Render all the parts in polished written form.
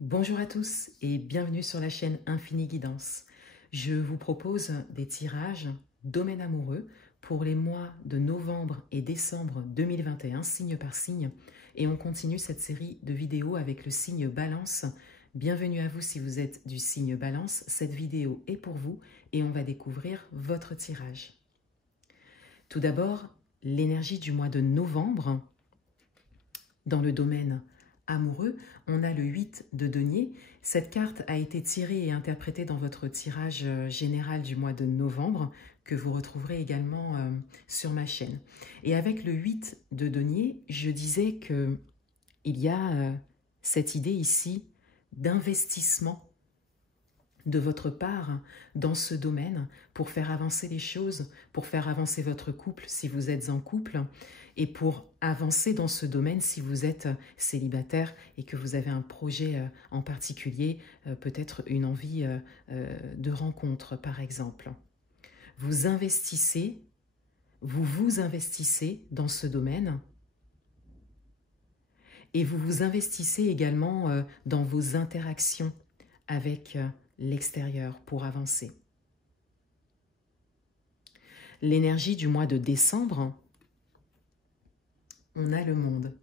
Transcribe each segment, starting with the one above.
Bonjour à tous et bienvenue sur la chaîne Infini Guidance. Je vous propose des tirages domaine amoureux pour les mois de novembre et décembre 2021, signe par signe. Et on continue cette série de vidéos avec le signe Balance. Bienvenue à vous si vous êtes du signe Balance. Cette vidéo est pour vous et on va découvrir votre tirage. Tout d'abord, l'énergie du mois de novembre dans le domaine amoureux, on a le 8 de denier. Cette carte a été tirée et interprétée dans votre tirage général du mois de novembre, que vous retrouverez également sur ma chaîne. Et avec le 8 de denier, je disais qu'il y a cette idée ici d'investissement de votre part dans ce domaine pour faire avancer les choses, pour faire avancer votre couple si vous êtes en couple, et pour avancer dans ce domaine si vous êtes célibataire et que vous avez un projet en particulier, peut-être une envie de rencontre par exemple. Vous investissez, vous investissez dans ce domaine et vous vous investissez également dans vos interactions avec l'extérieur pour avancer. L'énergie du mois de décembre, on a le monde.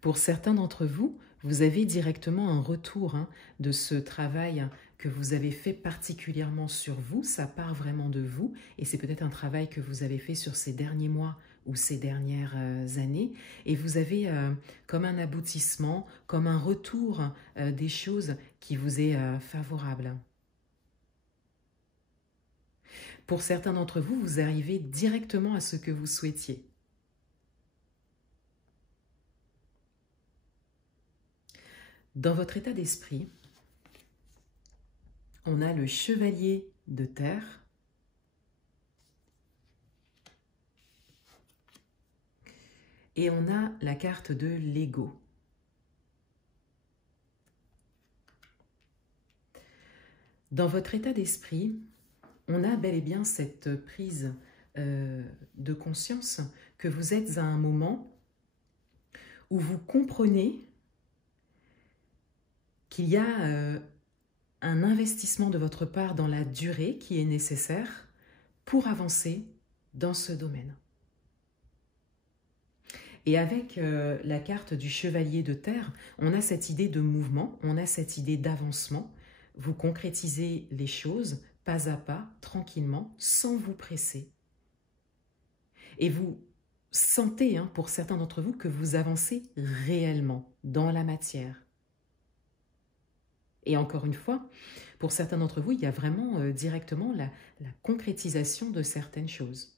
Pour certains d'entre vous, vous avez directement un retour de ce travail que vous avez fait particulièrement sur vous. Ça part vraiment de vous et c'est peut-être un travail que vous avez fait sur ces derniers mois ou ces dernières années. Et vous avez comme un aboutissement, comme un retour des choses qui vous est favorable. Pour certains d'entre vous, vous arrivez directement à ce que vous souhaitiez. Dans votre état d'esprit, on a le chevalier de terre et on a la carte de l'ego. Dans votre état d'esprit, on a bel et bien cette prise de conscience que vous êtes à un moment où vous comprenez qu'il y a un investissement de votre part dans la durée qui est nécessaire pour avancer dans ce domaine. Et avec la carte du chevalier de terre, on a cette idée de mouvement, on a cette idée d'avancement. Vous concrétisez les choses pas à pas, tranquillement, sans vous presser. Et vous sentez, pour certains d'entre vous, que vous avancez réellement dans la matière. Et encore une fois, pour certains d'entre vous, il y a vraiment directement la concrétisation de certaines choses.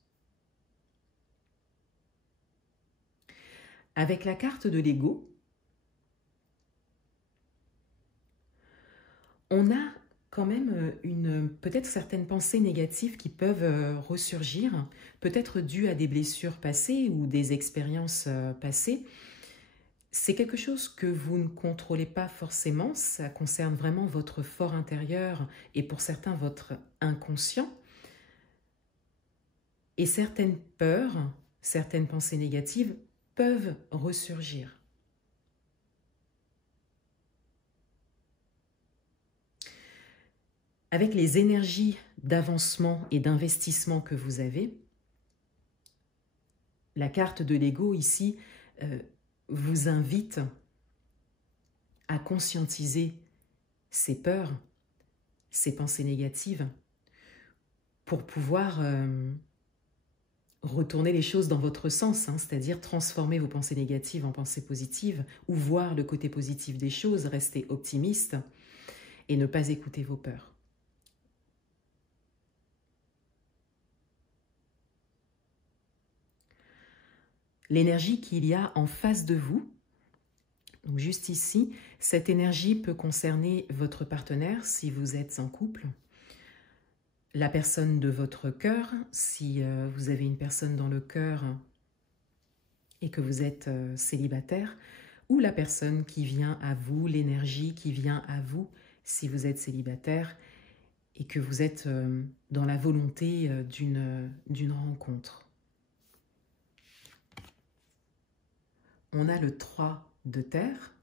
Avec la carte de l'ego, on a quand même peut-être certaines pensées négatives qui peuvent ressurgir, peut-être dues à des blessures passées ou des expériences passées. C'est quelque chose que vous ne contrôlez pas forcément, ça concerne vraiment votre fort intérieur et pour certains votre inconscient. Et certaines peurs, certaines pensées négatives peuvent ressurgir. Avec les énergies d'avancement et d'investissement que vous avez, la carte de l'ego ici vous invite à conscientiser ces peurs, ces pensées négatives, pour pouvoir retourner les choses dans votre sens, c'est-à-dire transformer vos pensées négatives en pensées positives, ou voir le côté positif des choses, rester optimiste et ne pas écouter vos peurs. L'énergie qu'il y a en face de vous, donc juste ici, cette énergie peut concerner votre partenaire si vous êtes en couple, la personne de votre cœur, si vous avez une personne dans le cœur et que vous êtes célibataire, ou la personne qui vient à vous, l'énergie qui vient à vous si vous êtes célibataire et que vous êtes dans la volonté d'une rencontre. On a le 3 de terre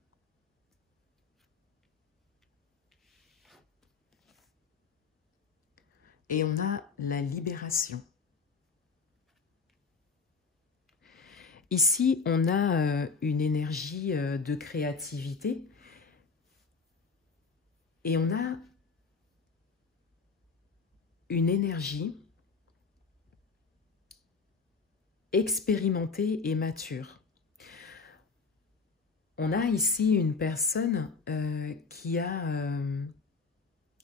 et on a la libération. Ici, on a une énergie de créativité et on a une énergie expérimentée et mature. On a ici une personne qui a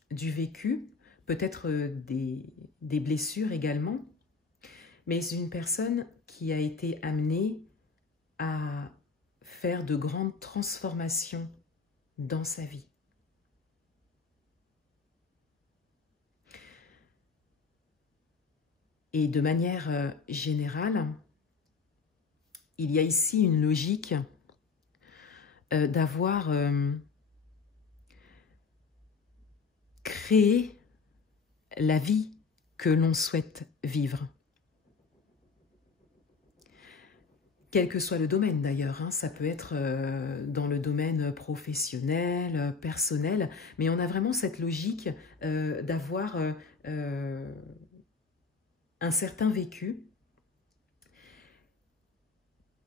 du vécu, peut-être des blessures également, mais une personne qui a été amenée à faire de grandes transformations dans sa vie. Et de manière générale, il y a ici une logique d'avoir créé la vie que l'on souhaite vivre. Quel que soit le domaine d'ailleurs, hein, ça peut être dans le domaine professionnel, personnel, mais on a vraiment cette logique d'avoir un certain vécu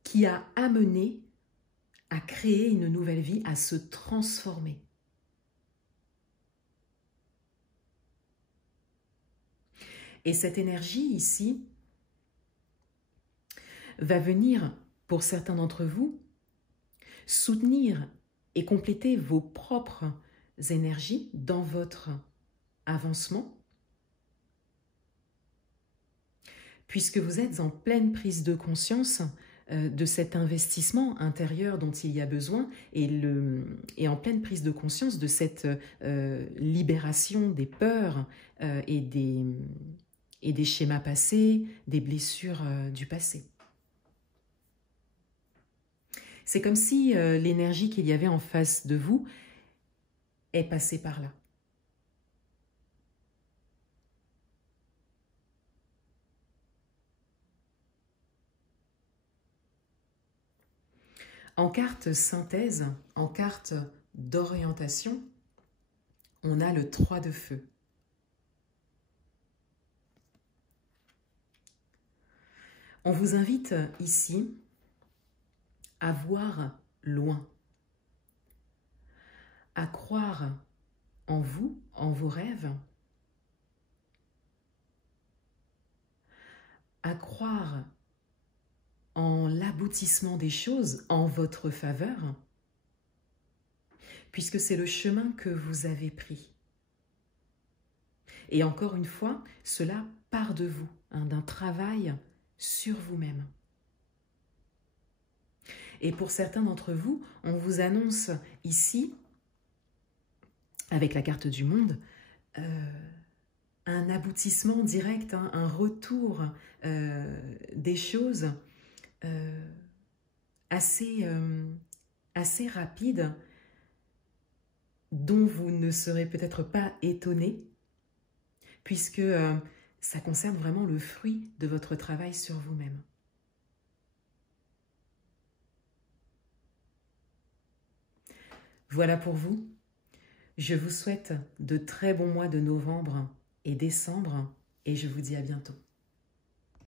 qui a amené à créer une nouvelle vie, à se transformer. Et cette énergie ici va venir, pour certains d'entre vous, soutenir et compléter vos propres énergies dans votre avancement, puisque vous êtes en pleine prise de conscience de cet investissement intérieur dont il y a besoin et en pleine prise de conscience de cette libération des peurs et des schémas passés, des blessures du passé. C'est comme si l'énergie qu'il y avait en face de vous est passée par là. En carte synthèse, en carte d'orientation, on a le 3 de feu. On vous invite ici à voir loin, à croire en vous, en vos rêves, à croire en l'aboutissement des choses en votre faveur, puisque c'est le chemin que vous avez pris. Et encore une fois, cela part de vous, hein, d'un travail sur vous-même. Et pour certains d'entre vous, on vous annonce ici, avec la carte du monde, un aboutissement direct, hein, un retour des choses assez rapide, dont vous ne serez peut-être pas étonné, puisque ça concerne vraiment le fruit de votre travail sur vous-même. Voilà pour vous. Je vous souhaite de très bons mois de novembre et décembre, et je vous dis à bientôt.